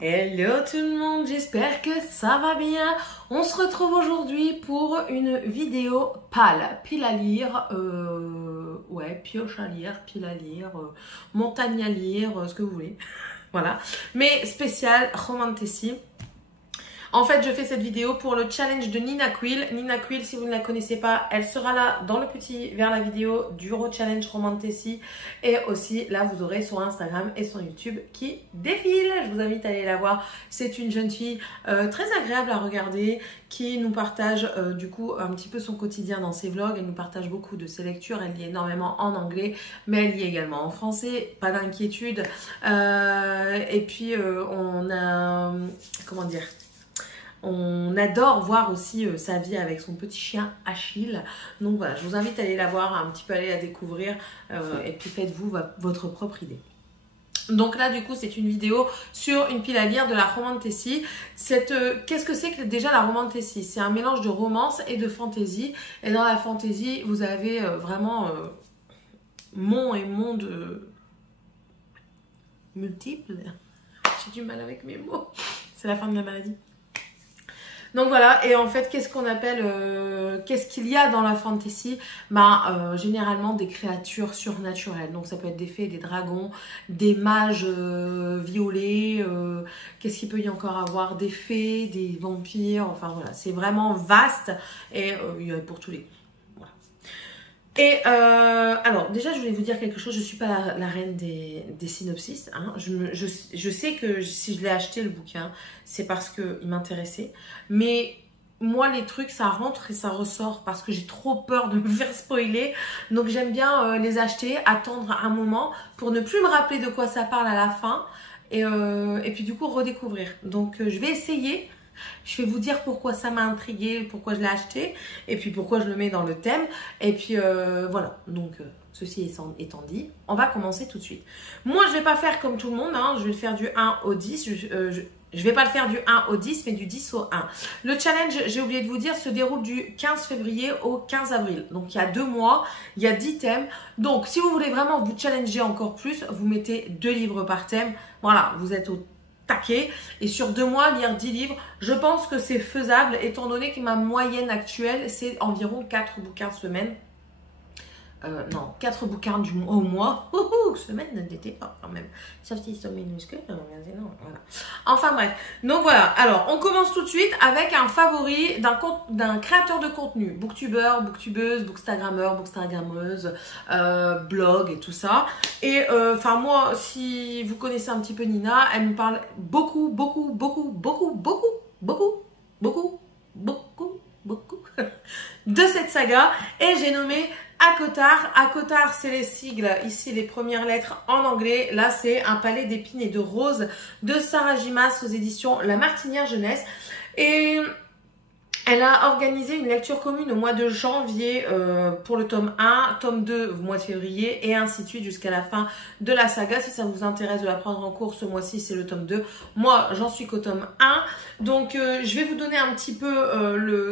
Hello tout le monde, j'espère que ça va bien. On se retrouve aujourd'hui pour une vidéo pâle, pile à lire, pioche à lire, pile à lire, montagne à lire, ce que vous voulez. Voilà, mais spécial Romantasy. En fait, je fais cette vidéo pour le challenge de Nina Quill. Nina Quill, si vous ne la connaissez pas, elle sera là dans le petit vers la vidéo du challenge Romantasy. Et aussi, là, vous aurez son Instagram et son YouTube qui défilent. Je vous invite à aller la voir. C'est une jeune fille très agréable à regarder qui nous partage du coup un petit peu son quotidien dans ses vlogs. Elle nous partage beaucoup de ses lectures. Elle lit énormément en anglais, mais elle lit également en français. Pas d'inquiétude. Et puis, on a... comment dire ? On adore voir aussi sa vie avec son petit chien Achille. Donc voilà, je vous invite à aller la voir, un petit peu aller la découvrir et puis faites-vous votre propre idée. Donc là du coup c'est une vidéo sur une pile à lire de la Romantasy. Qu'est-ce que c'est que déjà la Romantasy? C'est un mélange de romance et de fantasy. Et dans la fantasy vous avez vraiment monts et mondes multiples. J'ai du mal avec mes mots. C'est la fin de la maladie. Donc voilà, et en fait, qu'est-ce qu'on appelle, qu'est-ce qu'il y a dans la fantasy? Généralement des créatures surnaturelles. Donc ça peut être des fées, des dragons, des mages violets, qu'est-ce qu'il peut y encore avoir? Des fées, des vampires, enfin voilà, c'est vraiment vaste et il y a pour tous les goûts. Voilà. Et alors déjà je voulais vous dire quelque chose, je ne suis pas la reine des synopsis, hein. Je sais que si je l'ai acheté le bouquin, c'est parce qu'il m'intéressait, mais moi les trucs ça rentre et ça ressort parce que j'ai trop peur de me faire spoiler, donc j'aime bien les acheter, attendre un moment pour ne plus me rappeler de quoi ça parle à la fin et puis du coup redécouvrir. Donc je vais essayer. Je vais vous dire pourquoi ça m'a intriguée, pourquoi je l'ai acheté et puis pourquoi je le mets dans le thème. Et puis voilà, donc ceci étant dit, on va commencer tout de suite. Moi, je ne vais pas faire comme tout le monde, hein. Je vais le faire du 1 au 10. Je vais pas le faire du 1 au 10, mais du 10 au 1. Le challenge, j'ai oublié de vous dire, se déroule du 15 février au 15 avril. Donc, il y a 2 mois, il y a 10 thèmes. Donc, si vous voulez vraiment vous challenger encore plus, vous mettez 2 livres par thème. Voilà, vous êtes au taquet. Et sur 2 mois, lire 10 livres, je pense que c'est faisable, étant donné que ma moyenne actuelle, c'est environ 4 bouquins semaine. Non, 4 bouquins au mois. Semaine n'était pas quand même. Sauf s'ils sont minuscules. Non, voilà. Enfin bref. Donc voilà. Alors, on commence tout de suite avec un favori d'un créateur de contenu. Booktuber, booktubeuse, bookstagrammeur, bookstagrammeuse, blog et tout ça. Et enfin moi, si vous connaissez un petit peu Nina, elle me parle beaucoup de cette saga. Et j'ai nommé ACOTAR. ACOTAR, c'est les sigles, ici les premières lettres en anglais. Là, c'est Un palais d'épines et de roses de Sarah Gimas aux éditions La Martinière Jeunesse. Et elle a organisé une lecture commune au mois de janvier pour le tome 1, tome 2 au mois de février et ainsi de suite jusqu'à la fin de la saga. Si ça vous intéresse de la prendre en cours, ce mois-ci c'est le tome 2. Moi j'en suis qu'au tome 1. Donc je vais vous donner un petit peu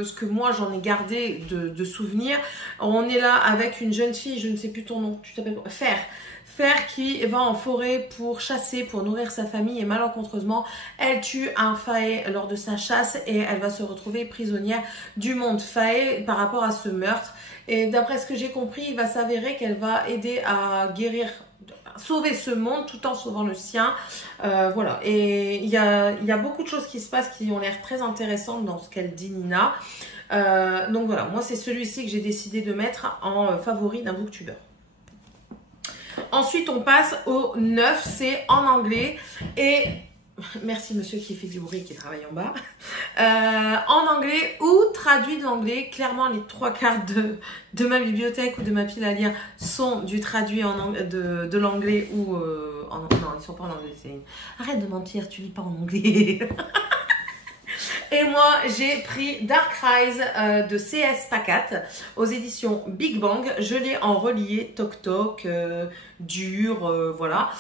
ce que moi j'en ai gardé de souvenirs. On est là avec une jeune fille, je ne sais plus ton nom, tu t'appelles quoi? Fer qui va en forêt pour chasser, pour nourrir sa famille et malencontreusement, elle tue un fae lors de sa chasse et elle va se retrouver prisonnière du monde fae par rapport à ce meurtre. Et d'après ce que j'ai compris, il va s'avérer qu'elle va aider à guérir, sauver ce monde tout en sauvant le sien. Voilà. Et il y a beaucoup de choses qui se passent qui ont l'air très intéressantes dans ce qu'elle dit Nina. Donc voilà, moi c'est celui-ci que j'ai décidé de mettre en favori d'un booktuber. Ensuite, on passe au 9, c'est en anglais et merci monsieur qui fait du bruit, qui travaille en bas. En anglais ou traduit de l'anglais. Clairement, les 3/4 de ma bibliothèque ou de ma pile à lire sont du traduit de l'anglais ou non, ils sont pas en anglais. Arrête de mentir, tu lis pas en anglais. Et moi, j'ai pris Dark Rise de C.S. Pacat aux éditions Big Bang. Je l'ai en relié, toc toc, dur, voilà.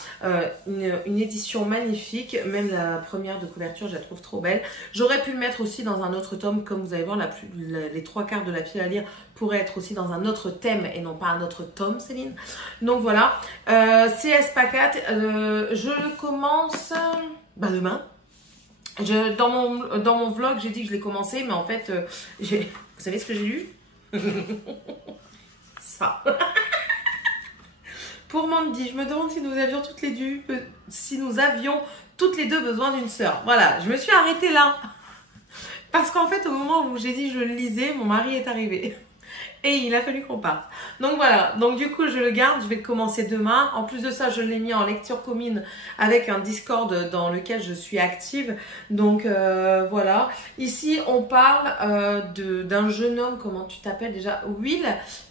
Une édition magnifique. Même la première de couverture, je la trouve trop belle. J'aurais pu le mettre aussi dans un autre tome. Comme vous allez voir, les 3/4 de la pile à lire pourraient être aussi dans un autre thème et non pas un autre tome, Céline. Donc voilà. C.S. Pacat, je le commence demain. Dans mon vlog, j'ai dit que je l'ai commencé, mais en fait, vous savez ce que j'ai lu? Ça. Pour Mandy, je me demande si nous avions toutes les deux besoin d'une sœur. Voilà, je me suis arrêtée là. Parce qu'en fait, au moment où j'ai dit je le lisais, mon mari est arrivé. Et il a fallu qu'on parte. Donc voilà, donc du coup je le garde, je vais le commencer demain. En plus de ça, je l'ai mis en lecture commune avec un Discord dans lequel je suis active. Donc voilà. Ici on parle d'un jeune homme, comment tu t'appelles déjà, Will,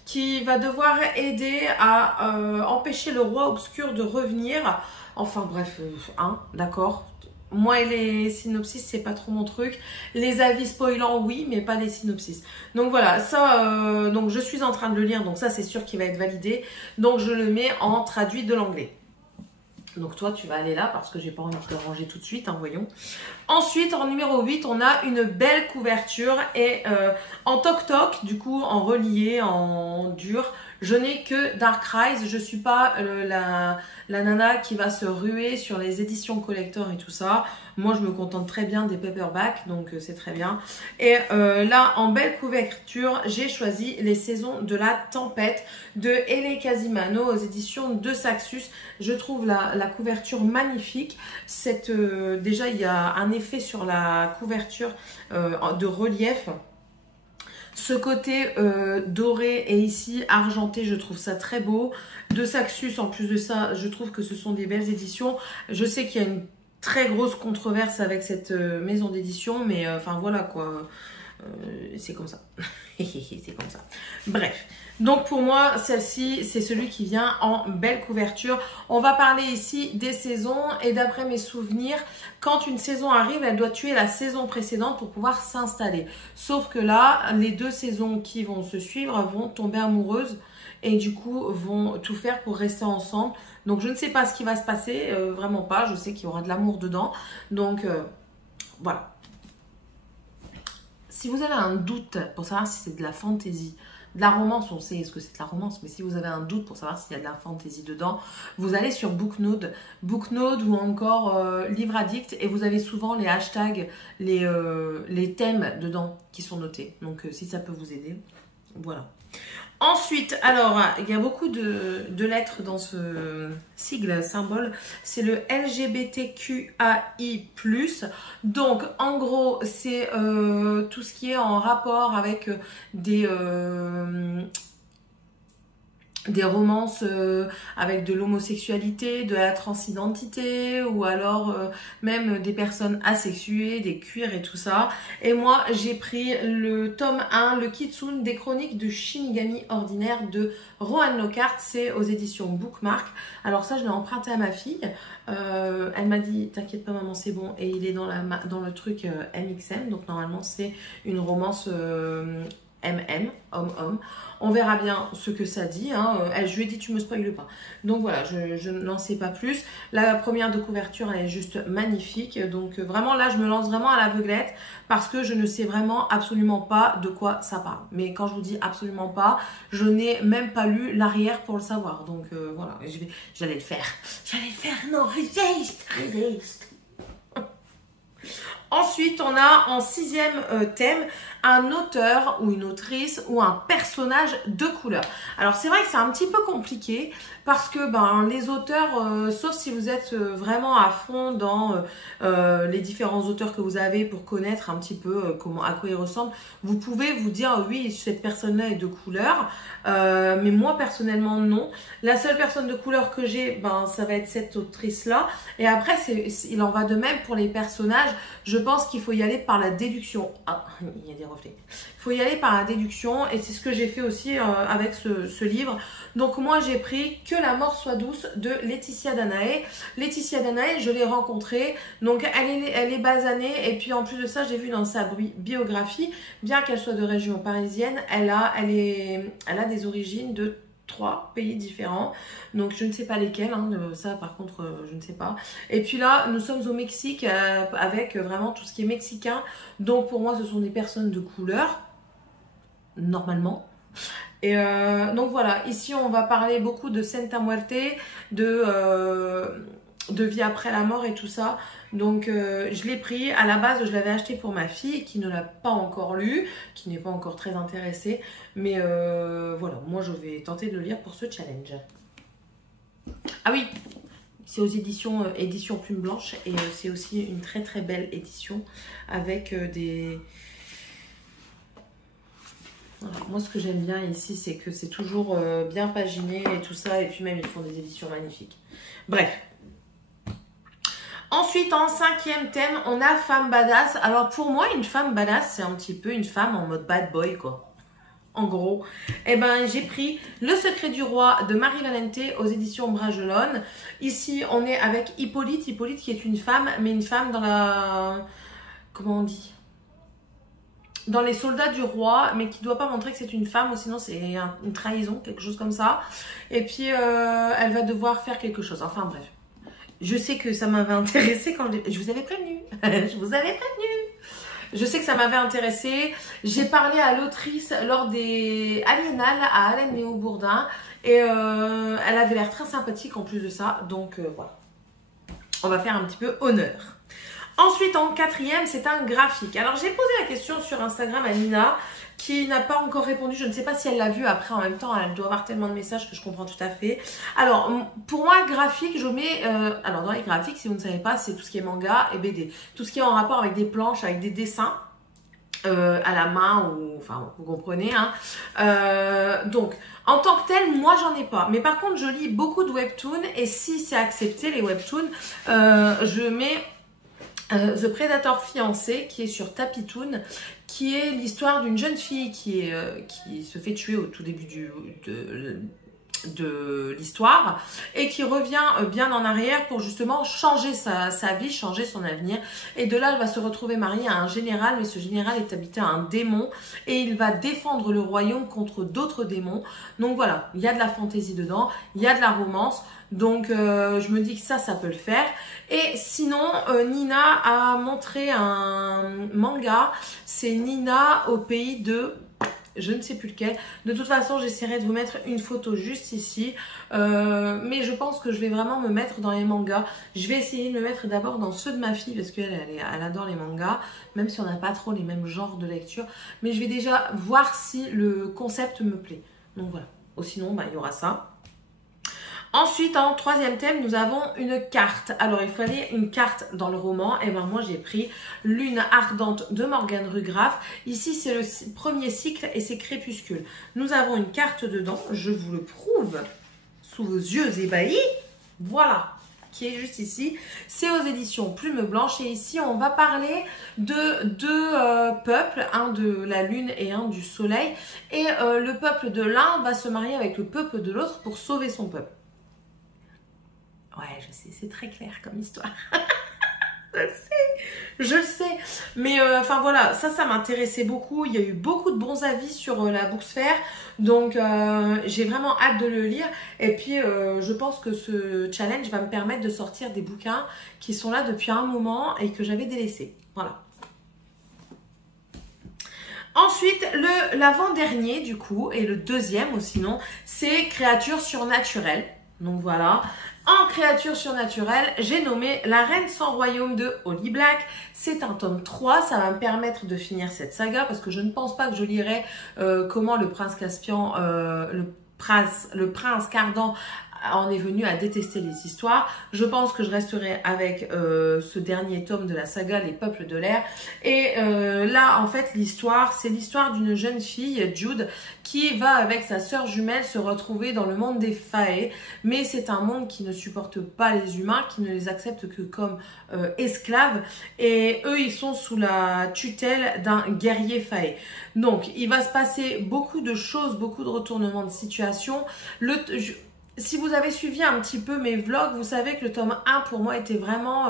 qui va devoir aider à empêcher le roi obscur de revenir. Enfin bref, d'accord. Moi et les synopsis, c'est pas trop mon truc. Les avis spoilants, oui, mais pas les synopsis. Donc voilà, ça, donc je suis en train de le lire, donc ça c'est sûr qu'il va être validé. Donc je le mets en traduit de l'anglais. Donc toi, tu vas aller là parce que j'ai pas envie de te ranger tout de suite, hein, voyons. Ensuite, en numéro 8, on a une belle couverture et en toc-toc, du coup, en relié, en dur. Je n'ai que Dark Rise, je suis pas la nana qui va se ruer sur les éditions collector et tout ça. Moi, je me contente très bien des paperbacks, donc c'est très bien. Et là, en belle couverture, j'ai choisi Les Saisons de la Tempête de L.A. Casimano aux éditions de Saxus. Je trouve la couverture magnifique. Déjà, il y a un effet sur la couverture de relief. Ce côté doré et ici argenté, je trouve ça très beau. De Saxus, en plus de ça, je trouve que ce sont des belles éditions. Je sais qu'il y a une très grosse controverse avec cette maison d'édition, mais enfin voilà quoi. C'est comme ça. C'est comme ça. Bref. Donc pour moi, celle-ci, c'est celui qui vient en belle couverture. On va parler ici des saisons et d'après mes souvenirs, quand une saison arrive, elle doit tuer la saison précédente pour pouvoir s'installer. Sauf que là, les deux saisons qui vont se suivre vont tomber amoureuses et du coup vont tout faire pour rester ensemble. Donc je ne sais pas ce qui va se passer, vraiment pas. Je sais qu'il y aura de l'amour dedans. Donc voilà. Si vous avez un doute pour savoir si c'est de la fantasy, de la romance, on sait ce que c'est de la romance, mais si vous avez un doute pour savoir s'il y a de la fantasy dedans, vous allez sur Booknode ou encore Livre Addict et vous avez souvent les hashtags, les thèmes dedans qui sont notés. Donc si ça peut vous aider, voilà. Ensuite, alors, il y a beaucoup de lettres dans ce symbole. C'est le LGBTQAI+. Donc, en gros, c'est tout ce qui est en rapport avec des romances avec de l'homosexualité, de la transidentité ou alors même des personnes asexuées, des cuirs et tout ça. Et moi, j'ai pris le tome 1, le Kitsune des chroniques de Shinigami ordinaire de Rohan Lockhart. C'est aux éditions Bookmark. Alors ça, je l'ai emprunté à ma fille. Elle m'a dit, t'inquiète pas maman, c'est bon. Et il est dans le truc MXM. Donc normalement, c'est une romance... MM, homme-homme. On verra bien ce que ça dit. Hein. Je lui ai dit, tu me spoiles pas. Donc voilà, je n'en sais pas plus. La première de couverture, elle est juste magnifique. Donc vraiment, là, je me lance vraiment à l'aveuglette parce que je ne sais vraiment absolument pas de quoi ça parle. Mais quand je vous dis absolument pas, je n'ai même pas lu l'arrière pour le savoir. Donc voilà, j'allais le faire. Non, résiste. Ensuite, on a en 6e thème un auteur ou une autrice ou un personnage de couleur. Alors, c'est vrai que c'est un petit peu compliqué parce que les auteurs, sauf si vous êtes vraiment à fond dans les différents auteurs que vous avez pour connaître un petit peu à quoi ils ressemblent, vous pouvez vous dire oui, cette personne-là est de couleur. Mais moi, personnellement, non. La seule personne de couleur que j'ai, ça va être cette autrice-là. Et après, il en va de même pour les personnages. Je pense qu'il faut y aller par la déduction. Ah, il y a des reflets. Il faut y aller par la déduction et c'est ce que j'ai fait aussi avec ce livre. Donc moi, j'ai pris Que la mort soit douce de Laetitia Danae. Laetitia Danae, je l'ai rencontrée. Donc elle est basanée et puis en plus de ça, j'ai vu dans sa biographie, bien qu'elle soit de région parisienne, elle a des origines de 3 pays différents, donc je ne sais pas lesquels, hein, ça par contre je ne sais pas. Et puis là nous sommes au Mexique avec vraiment tout ce qui est mexicain, donc pour moi ce sont des personnes de couleur normalement. Et donc voilà, ici on va parler beaucoup de Santa Muerte, de de vie après la mort et tout ça. Donc je l'ai pris. À la base, je l'avais acheté pour ma fille qui ne l'a pas encore lu, qui n'est pas encore très intéressée. Mais voilà, moi je vais tenter de le lire pour ce challenge. Ah oui, c'est aux éditions édition Plume Blanche et c'est aussi une très très belle édition avec des... Voilà. Moi ce que j'aime bien ici c'est que c'est toujours bien paginé et tout ça et puis même ils font des éditions magnifiques. Bref. Ensuite en 5e thème on a femme badass. Alors pour moi une femme badass c'est un petit peu une femme en mode bad boy quoi. En gros, eh ben, j'ai pris Le Secret du Roi de Marie Valente aux éditions Bragelonne. Ici, on est avec Hippolyte. Hippolyte qui est une femme, mais une femme dans la... Comment on dit? Dans les soldats du roi, mais qui ne doit pas montrer que c'est une femme, ou sinon c'est une trahison, quelque chose comme ça. Et puis, elle va devoir faire quelque chose. Enfin, bref. Je sais que ça m'avait intéressée quand je vous avais prévenu. Je vous avais prévenu. Je sais que ça m'avait intéressée. J'ai parlé à l'autrice lors des Aliénales à Alain Léo Bourdin. Et elle avait l'air très sympathique en plus de ça. Donc voilà. On va faire un petit peu honneur. Ensuite, en 4e, c'est un graphique. Alors, j'ai posé la question sur Instagram à Nina qui n'a pas encore répondu. Je ne sais pas si elle l'a vu après en même temps. Elle doit avoir tellement de messages que je comprends tout à fait. Alors, pour moi, graphique, je mets... alors, dans les graphiques, si vous ne savez pas, c'est tout ce qui est manga et BD. Tout ce qui est en rapport avec des planches, avec des dessins à la main ou... Enfin, vous comprenez, hein. Donc, en tant que tel, moi, j'en ai pas. Mais par contre, je lis beaucoup de webtoons. Et si c'est accepté, les webtoons, je mets... The Predator Fiancé qui est sur Tapitoon, qui est l'histoire d'une jeune fille qui se fait tuer au tout début de l'histoire et qui revient bien en arrière pour justement changer sa vie, changer son avenir. Et de là, elle va se retrouver mariée à un général, mais ce général est habité à un démon et il va défendre le royaume contre d'autres démons. Donc voilà, il y a de la fantaisie dedans, il y a de la romance. Donc je me dis que ça peut le faire. Et sinon, Nina a montré un manga. C'est Nina au pays de... Je ne sais plus lequel. De toute façon, j'essaierai de vous mettre une photo juste ici. Mais je pense que je vais vraiment me mettre dans les mangas. Je vais essayer de me mettre d'abord dans ceux de ma fille parce qu'elle elle adore les mangas. Même si on n'a pas trop les mêmes genres de lecture. Mais je vais déjà voir si le concept me plaît. Donc voilà. Ou sinon, bah, il y aura ça. Ensuite, en 3e thème, nous avons une carte. Alors, il fallait une carte dans le roman. Et ben moi, j'ai pris Lune ardente de Morgane Rugraff. Ici, c'est le premier cycle et c'est Crépuscule. Nous avons une carte dedans. Je vous le prouve sous vos yeux ébahis. Voilà, qui est juste ici. C'est aux éditions Plume Blanche. Et ici, on va parler de deux peuples, un de la Lune et un du Soleil. Et le peuple de l'un va se marier avec le peuple de l'autre pour sauver son peuple. Ouais, je sais, c'est très clair comme histoire. Je le sais. Mais enfin voilà, ça m'intéressait beaucoup. Il y a eu beaucoup de bons avis sur la Booksphère. Donc j'ai vraiment hâte de le lire. Et puis je pense que ce challenge va me permettre de sortir des bouquins qui sont là depuis un moment et que j'avais délaissés. Voilà. Ensuite, l'avant-dernier du coup, et le deuxième aussi, sinon, c'est Créatures surnaturelles. Donc voilà. En créature surnaturelle, j'ai nommé La Reine sans royaume de Holly Black. C'est un tome 3, ça va me permettre de finir cette saga parce que je ne pense pas que je lirai comment le prince Caspian, le prince Cardan en est venu à détester les histoires. Je pense que je resterai avec ce dernier tome de la saga Les Peuples de l'air. Et là, en fait, l'histoire, c'est l'histoire d'une jeune fille, Jude, qui va avec sa sœur jumelle se retrouver dans le monde des Fae. Mais c'est un monde qui ne supporte pas les humains, qui ne les accepte que comme esclaves. Et eux, ils sont sous la tutelle d'un guerrier Fae. Donc, il va se passer beaucoup de choses, beaucoup de retournements de situation. Si vous avez suivi un petit peu mes vlogs, vous savez que le tome 1 pour moi était vraiment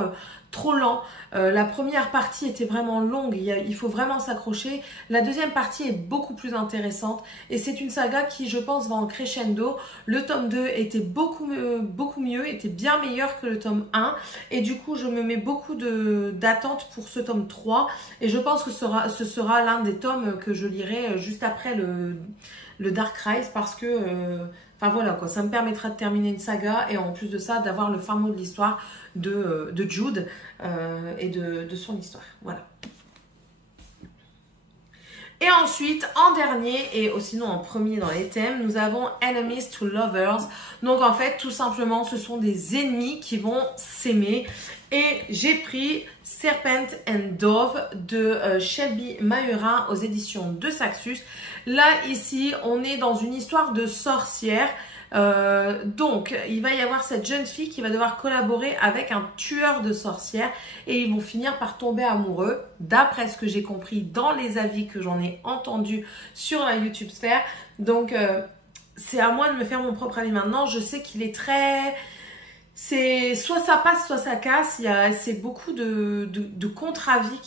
trop lent. La première partie était vraiment longue, il faut vraiment s'accrocher. La deuxième partie est beaucoup plus intéressante et c'est une saga qui, je pense, va en crescendo. Le tome 2 était beaucoup mieux, était bien meilleur que le tome 1 et du coup, je me mets beaucoup d'attentes pour ce tome 3 et je pense que ce sera l'un des tomes que je lirai juste après le Dark Rise parce que Enfin voilà quoi, ça me permettra de terminer une saga et en plus de ça, d'avoir le fin mot de l'histoire de Jude et de son histoire. Voilà. Et ensuite, en dernier, et sinon en premier dans les thèmes, nous avons Enemies to Lovers. Donc en fait, tout simplement, ce sont des ennemis qui vont s'aimer. Et j'ai pris Serpent and Dove de Shelby Mahurin aux éditions de Saxus. Là, ici, on est dans une histoire de sorcière. Donc, il va y avoir cette jeune fille qui va devoir collaborer avec un tueur de sorcières et ils vont finir par tomber amoureux, d'après ce que j'ai compris dans les avis que j'en ai entendus sur la YouTube sphère. Donc, c'est à moi de me faire mon propre avis maintenant. Je sais qu'il est très... C'est soit ça passe, soit ça casse. C'est beaucoup de contre-avis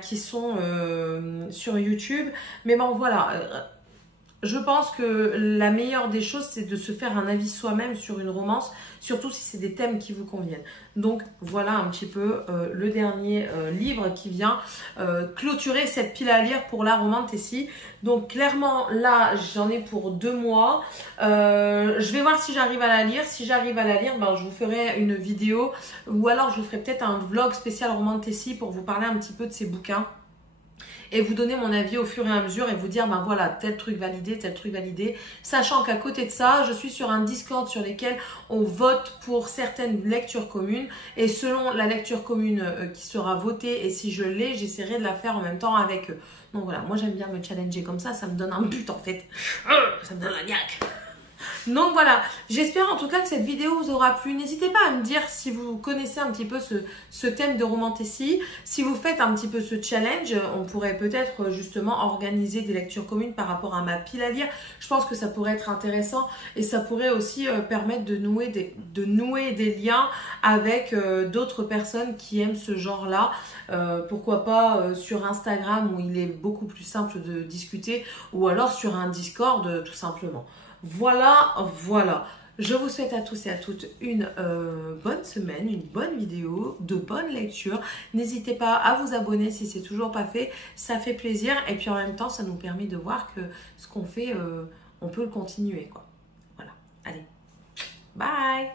qui sont sur YouTube. Mais bon, voilà. Je pense que la meilleure des choses, c'est de se faire un avis soi-même sur une romance, surtout si c'est des thèmes qui vous conviennent. Donc, voilà un petit peu le dernier livre qui vient clôturer cette pile à lire pour la Romantasy. Donc, clairement, là, j'en ai pour 2 mois. Je vais voir si j'arrive à la lire. Si j'arrive à la lire, ben, je vous ferai une vidéo ou alors je vous ferai peut-être un vlog spécial Romantasy pour vous parler un petit peu de ces bouquins. Et vous donner mon avis au fur et à mesure et vous dire, ben voilà, tel truc validé, sachant qu'à côté de ça, je suis sur un Discord sur lequel on vote pour certaines lectures communes et selon la lecture commune qui sera votée et si je l'ai, j'essaierai de la faire en même temps avec eux. Donc voilà, moi j'aime bien me challenger comme ça me donne un but en fait, ça me donne la niaque. Donc voilà, j'espère en tout cas que cette vidéo vous aura plu. N'hésitez pas à me dire si vous connaissez un petit peu ce thème de Romantasy. Si vous faites un petit peu ce challenge, on pourrait peut-être justement organiser des lectures communes par rapport à ma pile à lire. Je pense que ça pourrait être intéressant et ça pourrait aussi permettre de nouer des liens avec d'autres personnes qui aiment ce genre-là. Pourquoi pas sur Instagram où il est beaucoup plus simple de discuter ou alors sur un Discord tout simplement. Voilà. Je vous souhaite à tous et à toutes une bonne semaine, une bonne vidéo, de bonnes lectures. N'hésitez pas à vous abonner si c'est toujours pas fait, ça fait plaisir. Et puis en même temps, ça nous permet de voir que ce qu'on fait, on peut le continuer, quoi. Voilà, allez, bye!